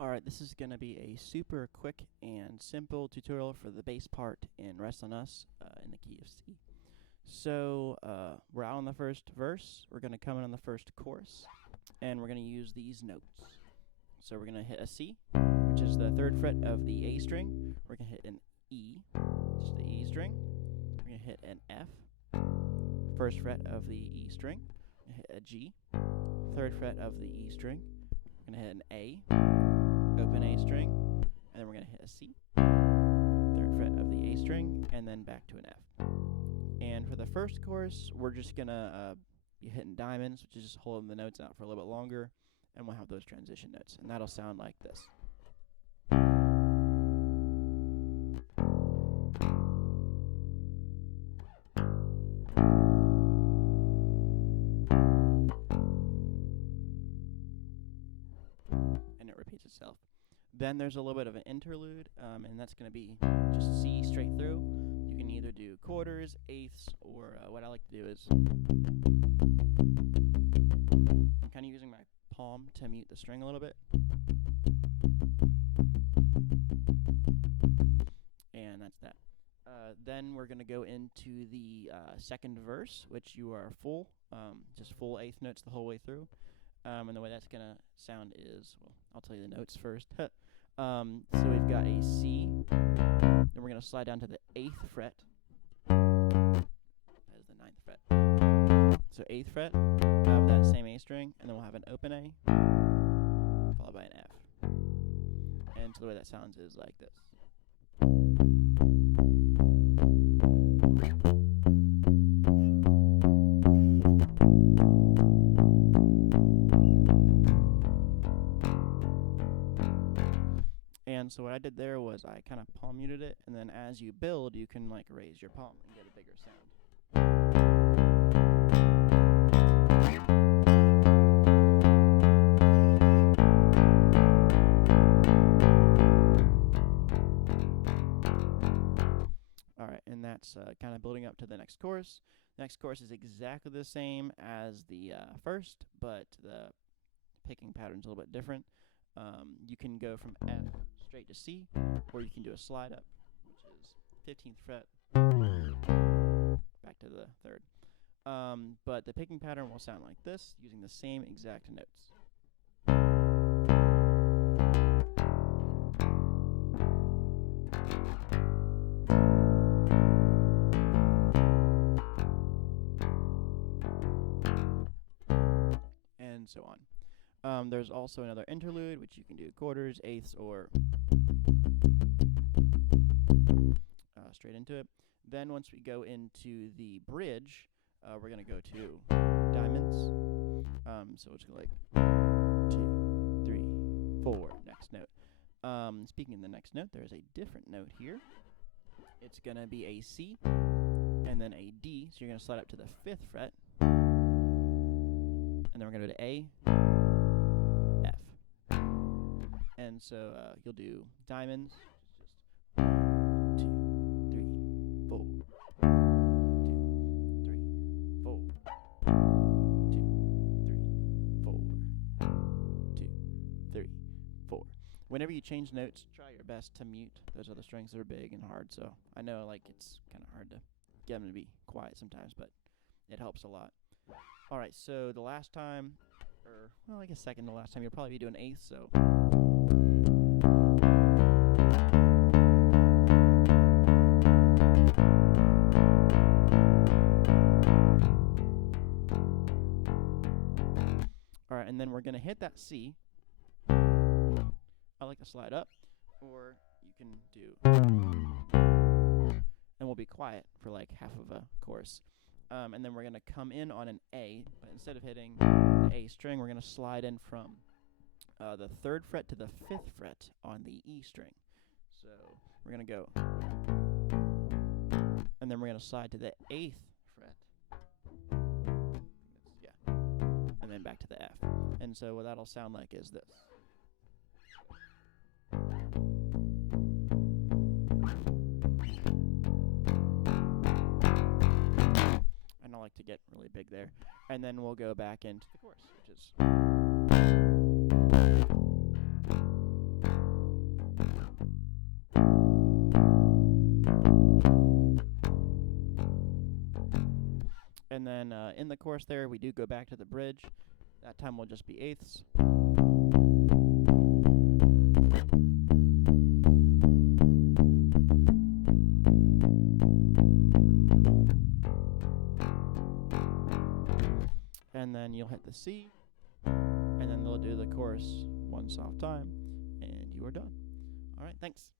Alright, this is going to be a super quick and simple tutorial for the bass part in Rest on Us in the key of C. So, we're out on the first verse, we're going to come in on the first chorus, and we're going to use these notes. So we're going to hit a C, which is the third fret of the A string. We're going to hit an E, just the E string. We're going to hit an F, first fret of the E string. We're going to hit a G, third fret of the E string. We're going to hit an A, open A string, and then we're going to hit a C, third fret of the A string, and then back to an F. And for the first chorus, we're just going to be hitting diamonds, which is just holding the notes out for a little bit longer, and we'll have those transition notes, and that'll sound like this. And it repeats itself. Then there's a little bit of an interlude, and that's going to be just C straight through. You can either do quarters, eighths, or what I like to do is I'm kind of using my palm to mute the string a little bit. And that's that. Then we're going to go into the second verse, which you are full, just full eighth notes the whole way through. And the way that's going to sound is, well, I'll tell you the notes first. So we've got a C, then we're going to slide down to the 8th fret. That is the 9th fret. So 8th fret of that same A string, and then we'll have an open A, followed by an F. And so the way that sounds is like this. And so what I did there was I kind of palm muted it, and then as you build, you can like raise your palm and get a bigger sound. Alright, and that's kind of building up to the next chorus. The next chorus is exactly the same as the first, but the picking pattern's a little bit different. You can go from F straight to C, or you can do a slide up, which is 15th fret, back to the 3rd. But the picking pattern will sound like this, using the same exact notes. And so on. There's also another interlude, which you can do quarters, eighths, or straight into it. Then once we go into the bridge, we're going to go to diamonds. So it's like 2, 3, 4, next note. Speaking of the next note, there's a different note here. It's going to be a C, and then a D, so you're going to slide up to the 5th fret. And then we're going to go to A, F. And so you'll do diamonds. Just 1, 2, 3, 4. 2, 3, 4. 2, 3, 4. 2, 3, 4. Whenever you change notes, try your best to mute those other strings that are big and hard. So I know like it's kind of hard to get them to be quiet sometimes, but it helps a lot. Alright, so the last time, or well, I guess second to last time, you'll probably be doing eighth, so. Alright, and then we're going to hit that C. I like to slide up, or you can do, and we'll be quiet for like half of a chorus. And then we're going to come in on an A, but instead of hitting the A string, we're going to slide in from the 3rd fret to the 5th fret on the E string. So we're going to go, and then we're going to slide to the 8th fret, yeah, and then back to the F. And so what that'll sound like is this. I like to get really big there. And then we'll go back into the chorus, which is And then in the chorus there, we do go back to the bridge. That time will just be eighths. And then you'll hit the C, and then they'll do the chorus one soft time, and you are done. All right, thanks.